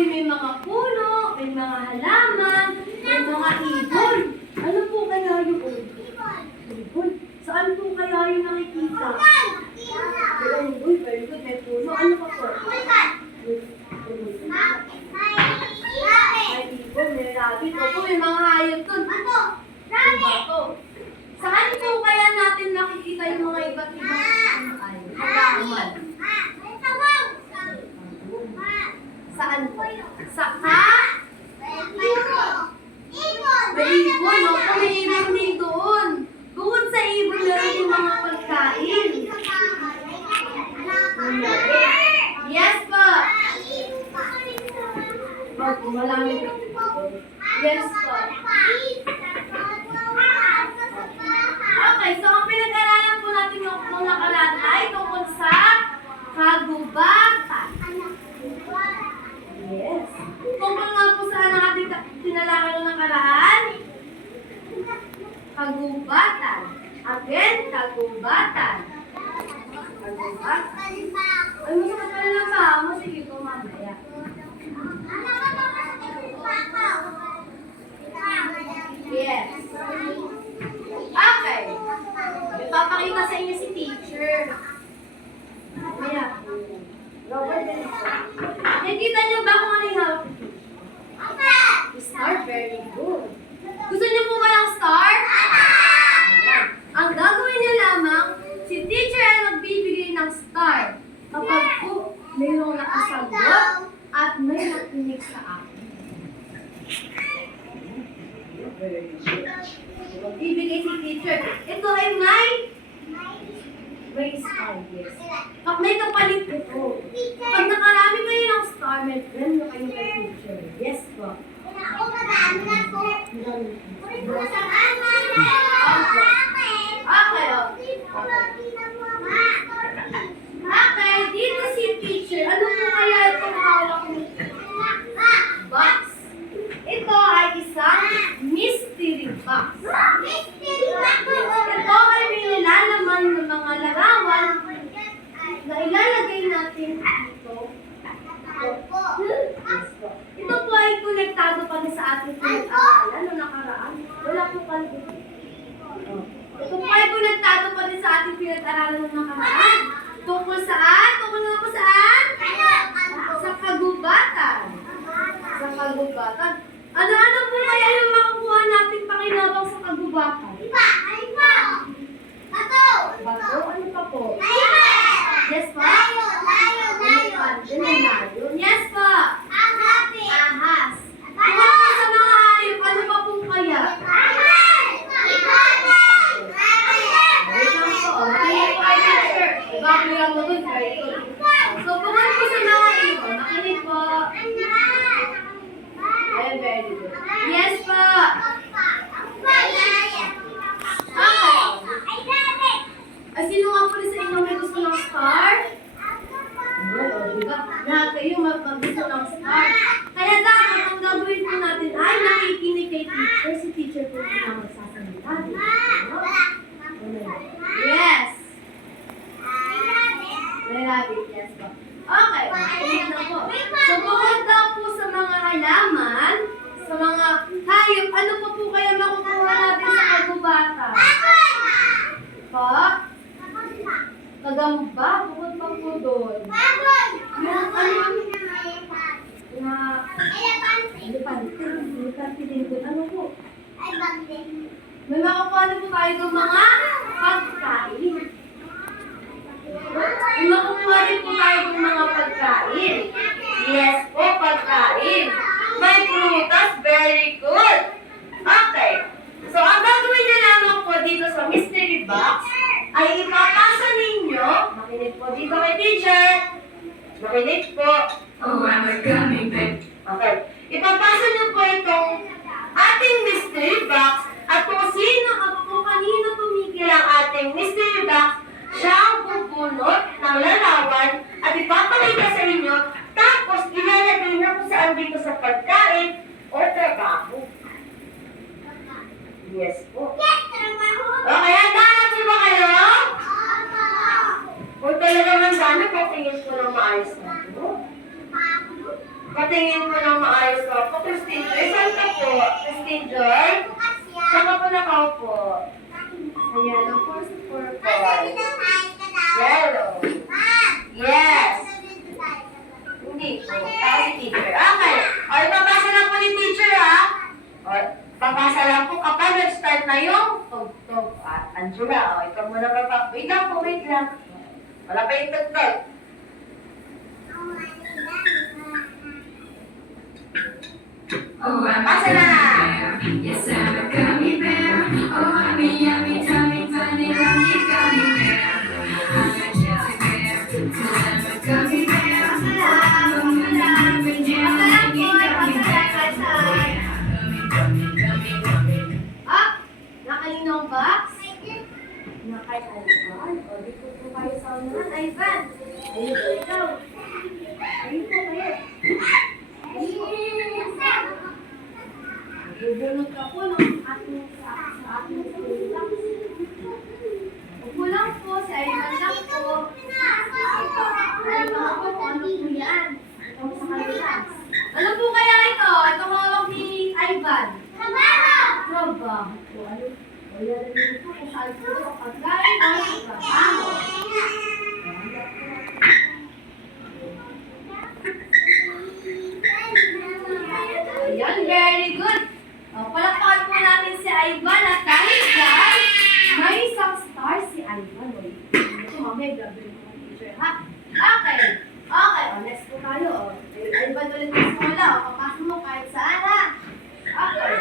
po'y may mga puno, may mga halaman, may mga ibon. Ano po kaya yung ibon? Saan po kaya yung nakikita? Uy, very good. May puno. Ano pa po? May ibon, may rabbit. Opo, may mga hayop dun. Bato. Saan po kaya natin nakikita yung mga iba't ibang halaman? Saan po? May ibon. Opo, may ibon din doon. Bukod sa ibon, meron yung mga pagkain. Yes po. Malamig. Yes po. Okay, so ang pinag-aralan po natin nung nakaraan ay tungkol sa kagubatan. Yes. Tungkol nga po saan ang ating tinalakan nung nakaraan? Kagubatan. Again, kagubatan. Kagubatan. Ay, masakit pa rin ang paa mo. Sige po, mamaya. Yes. Okay. Ipapakita sa inyo si teacher. Mamaya. Nakikita niyo ba kung ano yung hawak ni teacher? Star, very good. Gusto niyo po ba ng star? Ang gagawin niya lamang, si teacher ay magbibigay ng star kapag po mayroong nakasagot at may nakinig sa akin. Magbibigay si teacher. Ito ay may star, yes. May kapalit ito. Pag nakarami kayo ng star, may friend na kayo kay teacher. Yes po. Okay, dito si teacher. Ano po kaya itong hawak ni box? Ito ay isang mystery box. Ito ay may nilalaman ng mga larawan na ilalagay natin dito. Ito po ay konektado pa rin sa ating pinag-aralan noong nakaraan. Wala po pala dito. Ito po ay konektado pa rin sa ating pinag-aralan noong nakaraan. Tungkol saan? Tungkol na po saan? Sa kagubatan. Sa kagubatan. Ano-ano po kaya yung makukuha natin pakinabang sa kagubatan? Bato. Ano pa po? Yes po? Layon. Yes po. Ahas. Tungkol po sa mga hayop, ano pa po kaya? Wait lang po. Makinig po kayo, teacher. Ibabigyan mo dun. So, tungkol po sa mga ibon, makinig po. Very good. Yes po. Ay, sino nga po sa inyo may gusto ng star? Diba? Lahat kayo mag-gusto ng star. Kaya dapat ang gagawin po natin ay nakikinig kay teacher. Si teacher po na magsasalita. Yes. May rabbit, yes po. Okay, makinig na po. So, bukod daw po sa mga halaman, sa mga hayop, ano pa po kaya makukuha natin sa kagubatan? Po? Kagamba, bukod pa po doon. Yung ano? Elepante din po. Ano po? May makukuha na po tayo ng mga pagkain. May makukuha din po tayo ng mga pagkain. Yes po, pagkain. May prutas, very good. Okay. So, ang gagawin niyo lamang po dito sa mystery box ay ipapasa ninyo. Makinig po dito kay teacher. Makinig po. Oh, I'm a gummy bear. Okay. Ipapasa niyo po itong ating mystery box at kung sino at kung kanino tumigil ang ating mystery box, siya ang pupulot ng larawan at ipapakita sa inyo, tapos ilalagay na kung saan dito sa pagkain o trabaho. Yes po. Okay, handa na po ba kayo? Kung talagang handa na, patingin ko ng maayos na po. Patingin ko ng maayos ka po, Christine Joy. Saan ka po? Christine Joy? Saan ka po nakaupo? Ayan, ang first purple. Yellow. Yes. Hindi po. Tao si teacher. Okay. O, ipapasa lang po ni teacher, ha? O, papasa lang po kapag nag-start na yung tug-tug. At Angela, o, ikaw muna pa. Wait lang po, wait lang. Wala pa yung tug-tug. Oh, I'm a Pasa na! gummy bear. Yes, I'm a gummy bear. Oh, I'm a yummy, tummy, funny, lucky gummy bear. I'm a jelly bear. I'm a gummy bear. Oh, I'm a gummy bear. Gummy bear. Ah! Nakalino ang box? Nakay Ivan. O, dito po kayo sa unahan. Ivan! Ayun po ikaw. Ayun po kayo. Bubulog ka po ng ating sa ating school box. Upo lang po, si Ivan lang po. Ivan lang po kung ano po yan. Ito mo sa kanila. Ano po kaya ito? Itong hawak ni Ivan. Trabaho po. Ano? Wala na din po kung saan po ito. Pagkain o trabaho. Ayan, very good. Palakpakan po natin si Ivan at dahil guys, may isang star si Ivan. Ito mamaya gagawin ko ng teacher, ha? Okay. Okay, next po tayo. Ivan ulit sa school, papasok mo kahit saan, ha? Okay.